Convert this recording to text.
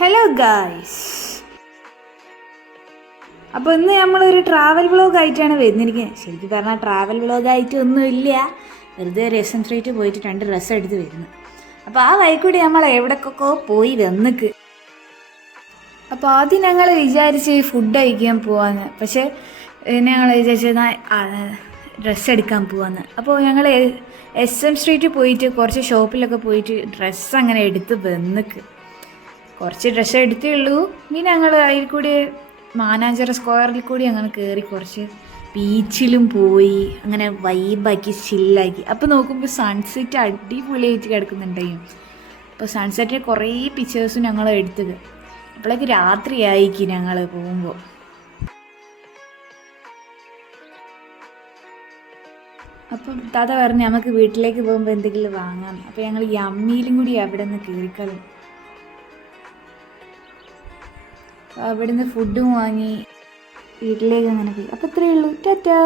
Hello guys, അപ്പോൾ ഇന്ന് നമ്മളൊരു ട്രാവൽ വ്ളോഗ് ആയിട്ടാണ് വരുന്നിരിക്കുന്നത്. ശരിക്കും പറഞ്ഞാൽ ട്രാവൽ വ്ളോഗായിട്ട് ഒന്നുമില്ല, വെറുതെ ഒരു എസ് എം സ്ട്രീറ്റ് പോയിട്ട് 2 ഡ്രസ്സ് എടുത്ത് വരുന്നു. അപ്പോൾ ആ വഴിക്കൂടി നമ്മൾ എവിടേക്കൊക്കെ പോയി വന്നിക്ക്. അപ്പോൾ ആദ്യം ഞങ്ങൾ വിചാരിച്ച് ഫുഡ് കഴിക്കാൻ പോവാന്ന്, പക്ഷേ ഞങ്ങൾ വിചാരിച്ചത് ഡ്രസ്സ് എടുക്കാൻ പോവാന്ന്. അപ്പോൾ ഞങ്ങൾ എസ് എം സ്ട്രീറ്റ് പോയിട്ട് കുറച്ച് ഷോപ്പിലൊക്കെ പോയിട്ട് ഡ്രസ്സ് അങ്ങനെ എടുത്ത് വന്നിക്ക്. കുറച്ച് ഡ്രസ്സ് എടുത്തേ ഉള്ളൂ. പിന്നെ ഞങ്ങൾ അതിൽ കൂടി മാനാഞ്ചിറ സ്ക്വയറിൽ കൂടി അങ്ങനെ കയറി കുറച്ച് ബീച്ചിലും പോയി അങ്ങനെ വൈബാക്കി ചില്ലാക്കി. അപ്പോൾ നോക്കുമ്പോൾ സൺസെറ്റ് അടിപൊളിയായിട്ട് കിടക്കുന്നുണ്ടായും. അപ്പോൾ സൺസെറ്റിന് കുറേ പിക്ചേഴ്സും ഞങ്ങൾ എടുത്തത്. അപ്പോഴേക്ക് രാത്രിയായിക്ക് ഞങ്ങൾ പോകുമ്പോൾ. അപ്പം താത്ത പറഞ്ഞ് നമുക്ക് വീട്ടിലേക്ക് പോകുമ്പോൾ എന്തെങ്കിലും വാങ്ങാം. അപ്പോൾ ഞങ്ങൾ യമ്മിയിലും കൂടി അവിടെ നിന്ന് കയറിക്കളും. അവിടുന്ന് ഫുഡും വാങ്ങി വീട്ടിലേക്ക് അങ്ങനെ പോയി. അപ്പോൾ ഇത്രയേ ഉള്ളൂ. ടാറ്റാ.